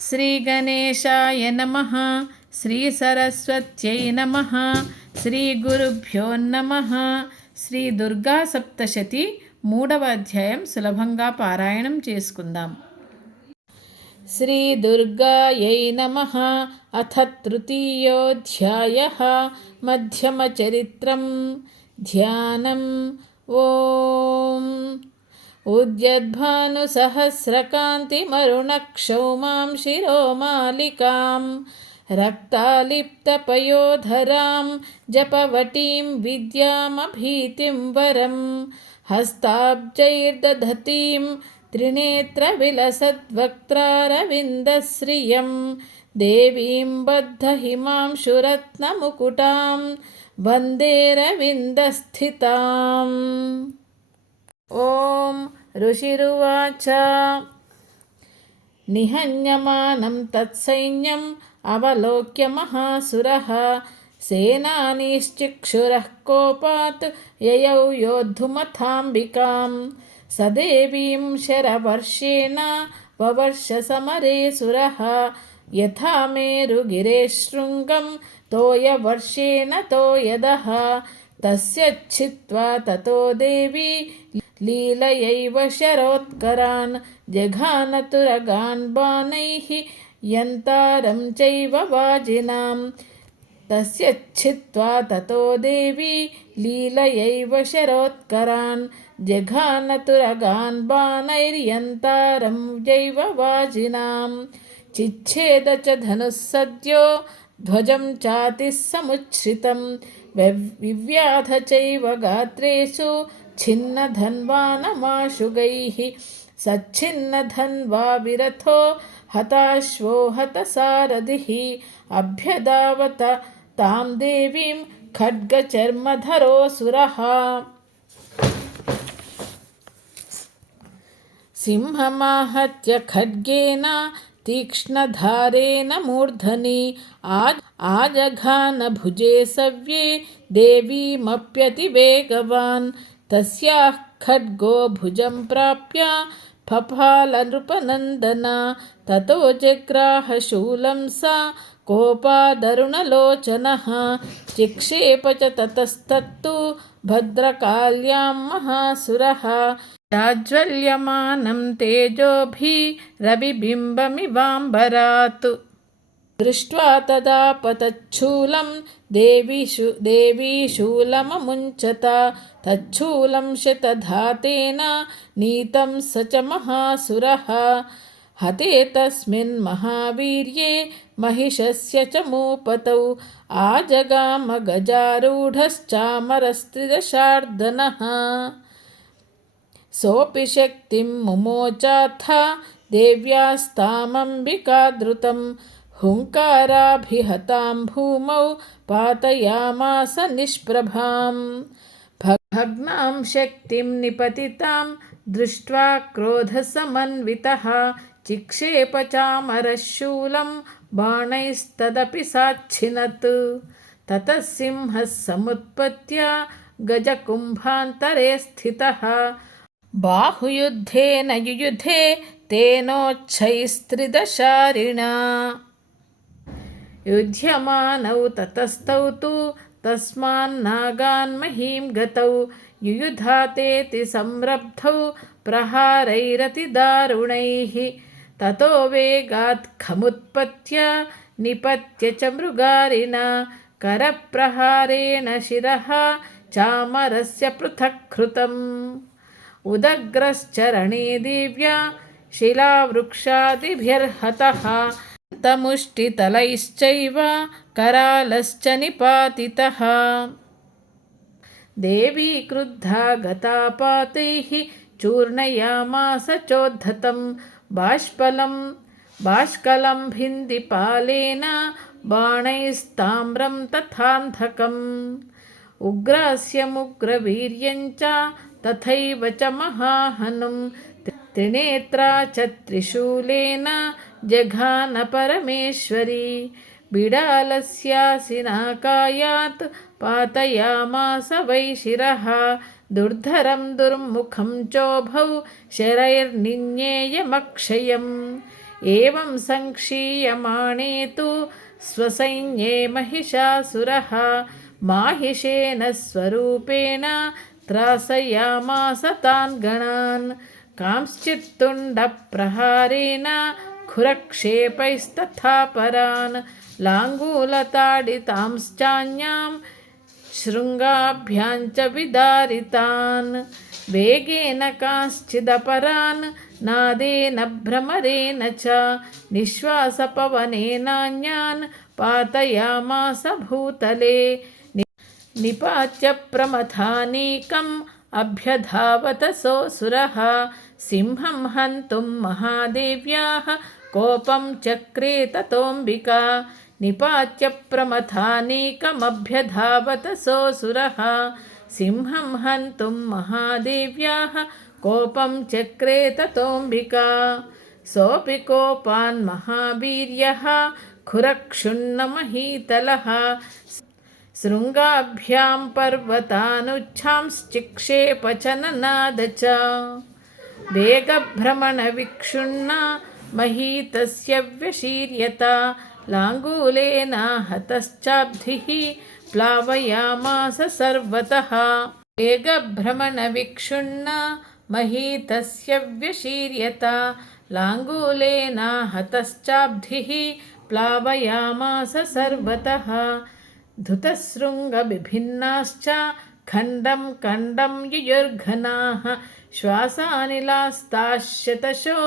శ్రీగణేశాయ నమ. శ్రీసరస్వత్యై నమ. శ్రీగురుభ్యో నమ. శ్రీ దుర్గా సప్తశతి మూడవ అధ్యాయం సులభంగా పారాయణం చేసుకుందాం. శ్రీదుర్గాయై నమ. అథ తృతీయోధ్యాయ. మధ్యమచరిత్రం ధ్యానం. ఓం. उद्यद्भानुसहस्रकान्तिमरुणक्षौमां शिरोमालिकां रक्तालिप्तपयोधरां जपवटीं विद्यामभीतिं वरं हस्ताब्जैर्दधतीं त्रिनेत्रविलसद्वक्त्रारविन्दश्रियं देवीं बद्धहिमांशुरत्नमुकुटां वन्देरविन्दस्थिताम् ॐ ऋषिरुवाच निहन्यमानं तत्सैन्यम् अवलोक्य महासुरः सेनानीश्चिक्षुरः कोपात् ययौ योद्धुमथाम्बिकां स देवीं शरवर्षेण ववर्षसमरे सुरः यथा मेरुगिरे शृङ्गं तोयवर्षेण तोयदः तस्य छित्त्वा ततो देवी लीलयैव शरोत्करान् जघानतुरगान् बाणैः यन्तारं चैव वाजिनां तस्य छित्त्वा ततो देवी लीलयैव शरोत्करान् जघानतुरगान् बाणैर्यन्तारं जैव वाजिनां चिच्छेद च धनुः सद्यो ध्वजं चातिः समुच्छ्रितं विव्याध चैव गात्रेषु छिन्नधन्वानमाशुगैः सच्छिन्नधन्वा विरथो हताश्वो हतसारथिः अभ्यदावत तां देवीं खड्गचर्मधरोऽसुरः सिंहमाहत्य खड्गेन, तीक्ष्णधारेण मूर्धनि, आज, आजघानभुजे सव्ये देवीमप्यतिवेगवान्। तस्याः खड्गो भुजं प्राप्य फफालनृपनन्दन। ततो जग्राहशूलं सा कोपादरुणलोचनः। चिक्षेप च ततस्तत्तु भद्रकाल्यां महासुरः। प्राज्वल्यमानं तेजोभिरविबिम्बमिवाम्बरात् दृष्ट्वा तदा पतच्छूलं देवीशु देवीशूलममुञ्चत तच्छूलं शतधातेन नीतं स च महासुरः हते तस्मिन् महावीर्ये महिषस्य च मूपतौ आजगामगजारूढश्चामरस्त्रिदशार्दनः सोऽपि शक्तिं मुमोचाथ देव्यास्तामम्बिकादृतं हुङ्काराभिहतां भूमौ पातयामास निष्प्रभाम् भग्नां शक्तिं निपतितां दृष्ट्वा क्रोधसमन्वितः चिक्षेप चामरशूलं बाणैस्तदपि साच्छिनत् ततः सिंहः समुत्पत्य गजकुम्भान्तरे स्थितः बाहुयुद्धेन युयुधे तेनोच्छैस्त्रिदशारिणा युध्यमानौ ततस्तौ तु तस्मान्नागान्महीं गतौ युयुधातेति संरब्धौ प्रहारैरतिदारुणैः ततो वेगात् खमुत्पत्य निपत्य च मृगारिणा करप्रहारेण शिरः चामरस्य पृथक् कृतम् उदग्रश्चरणे दिव्या शिलावृक्षादिभिर्हतः तमुष्टितलैश्चैव करालश्च निपातितः देवी क्रुद्धा गतापातैः चूर्णयामास चोद्धतं बाष्पलं बाष्कलं भिन्दिपालेन बाणैस्ताम्रं तथान्धकम् उग्रास्यमुग्रवीर्यं च तथैव च महाहनुं त्रिनेत्रा च त्रिशूलेन जघानपरमेश्वरी बिडालस्यासिनाकायात् पातयामास वै शिरः दुर्धरं दुर्मुखं चोभौ शरैर्निन्येयमक्षयम् एवं सङ्क्षीयमाणे तु स्वसैन्ये महिषासुरः माहिषेन स्वरूपेण त्रासयामास तान् गणान् कांश्चित्तुण्डप्रहारेण खुरक्षेपैस्तथा परान् लाङ्गूलताडितांश्चान्यां शृङ्गाभ्यां च विदारितान् वेगेन कांश्चिदपरान् नादेन भ्रमरेण च निःश्वासपवनेनान्यान् पातयामास भूतले निपात्य प्रमथानीकम् अभ्यधावत सोऽसुरः सिंहं हन्तुं महादेव्याः, कोपं चक्रे ततोऽम्बिका, निपात्य प्रमथानीकमभ्यधावत सोऽसुरः सिंहं हन्तुं महादेव्याः, कोपं चक्रे ततोऽम्बिका। सोऽपि कोपान् महावीर्यः खुरक्षुण्णमहीतलः శృంగాభ్యాం పర్వతానుచ్ఛాంశ్చిక్షేపచననాద చ వేగభ్రమణవిక్షుణ్ణ మహీతస్య వ్యశీర్యత. లాంగూలేనాహతశ్చాబ్ధిः ప్లావయామాస సర్వతः. వేగభ్రమణవిక్షుణ్ణ మహీతస్య వ్యశీర్యత. లాంగూలేనాహతశ్చాబ్ధిः ప్లావయామాస సర్వతः. लाङ्गूलेन हतश्चाब्धिः प्लावयामास सर्वतः धृतशृङ्गविभिन्नाश्च खण्डं खण्डं युयुर्घनाः श्वासानिलास्ताश्यतशो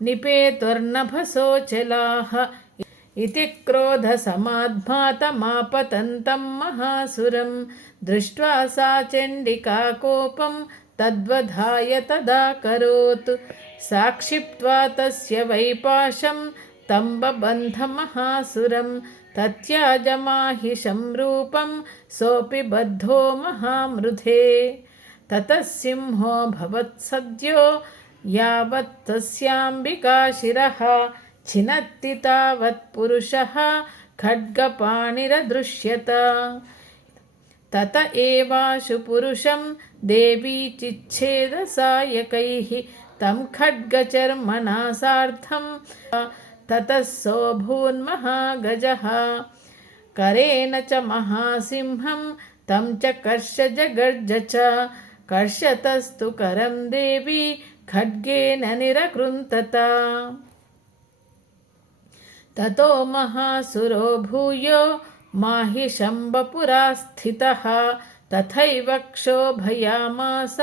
निपेतुर्नभसोचलाः इति क्रोधसमाध्मातमापतन्तं महासुरं दृष्ट्वा सा चण्डिका कोपं तद्वधाय तदा करोत् साक्षिप्त्वा तस्य वैपाशं तम्बबन्धमहासुरं तत्याजमाहिषं रूपं सोऽपि बद्धो महामृधे। ततः सिंहो भवत्सद्यो यावत् तस्याम्बिकाशिरः छिनत्ति तावत् पुरुषः खड्गपाणिरदृश्यत। तत एवाशु पुरुषं देवी चिच्छेदसायकैः, तं खड्गचर्मणा सार्धं ततः सोऽभून्महागजः करेण च महासिंहं तं च कर्षजगर्ज च कर्षतस्तु करं देवी खड्गेन निरकृन्तत ततो महासुरो भूयो माहिशम्बपुरा स्थितः तथैव क्षोभयामास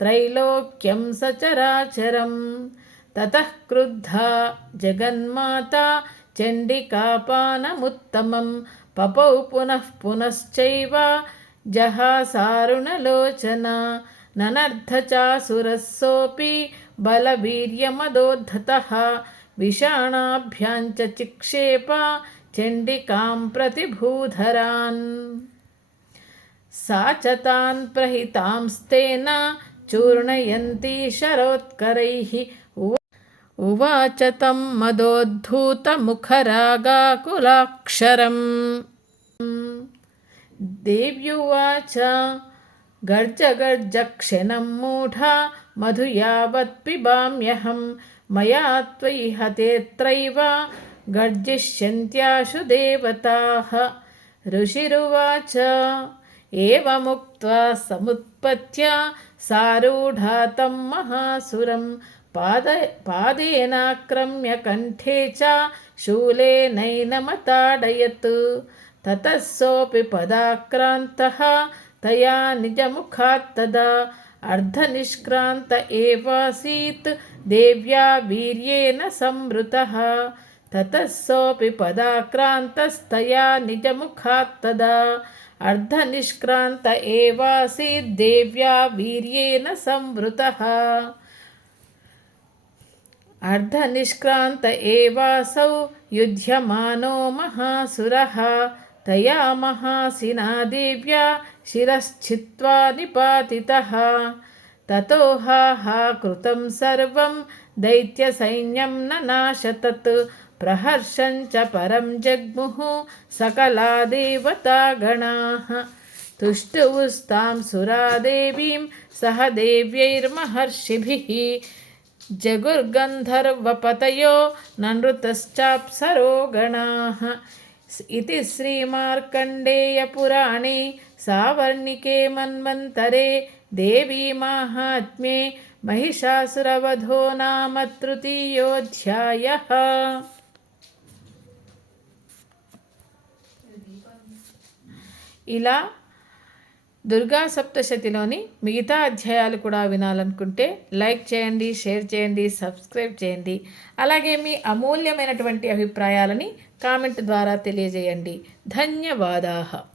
त्रैलोक्यं सचराचरम् ततः क्रुद्धा जगन्माता चण्डिकापानमुत्तमं पपौ पुनः पुनश्चैव जहासारुणलोचना ननर्धचासुरः सोऽपि बलवीर्यमदोद्धतः विषाणाभ्यां च चिक्षेप चण्डिकां प्रतिभूधरान् सा च तान् प्रहितांस्तेन चूर्णयन्ती शरोत्करैः उवाच तं मदोद्धूतमुखरागाकुलाक्षरम्। देव्युवाच गर्ज गर्जक्षणं मूढा मधु यावत् पिबाम्यहं मया त्वयि हतेऽत्रैव गर्जिष्यन्त्याशु देवताः। ऋषिरुवाच एवमुक्त्वा समुत्पत्य सारूढा तं महासुरं पाद पादेनाक्रम्य कण्ठे च शूलेनैनमताडयत् ततः सोऽपि पदाक्रान्तः तया निजमुखात् तदा अर्धनिष्क्रान्त एवासीत् देव्या वीर्येण संवृतः ततः सोऽपि पदाक्रान्तस्तया निजमुखात् तदा अर्धनिष्क्रान्त एवासीत् देव्या वीर्येण संवृतः अर्धनिष्क्रान्त एवासौ युध्यमानो महासुरः तया महासिना देव्या शिरश्छित्त्वा निपातितः ततो हा हा कृतं सर्वं दैत्यसैन्यं न नाशतत् प्रहर्षं च परं जग्मुः सकला देवतागणाः तुष्टुवुस्तां सुरादेवीं सह देव्यैर्महर्षिभिः जगुर्गन्धर्वपतयो ननृतश्चाप्सरो गणाः इति श्रीमार्कण्डेयपुराणे सावर्णिके मन्वन्तरे देवीमाहात्म्ये महिषासुरवधो नाम तृतीयोऽध्यायः ఇలా దుర్గా సప్తశతిలోని మిగతా అధ్యాయాలు కూడా వినాలనుకుంటే లైక్ చేయండి షేర్ చేయండి సబ్స్క్రైబ్ చేయండి. అలాగే మీ అమూల్యమైనటువంటి అభిప్రాయాలని కామెంట్ ద్వారా తెలియజేయండి. ధన్యవాదాహ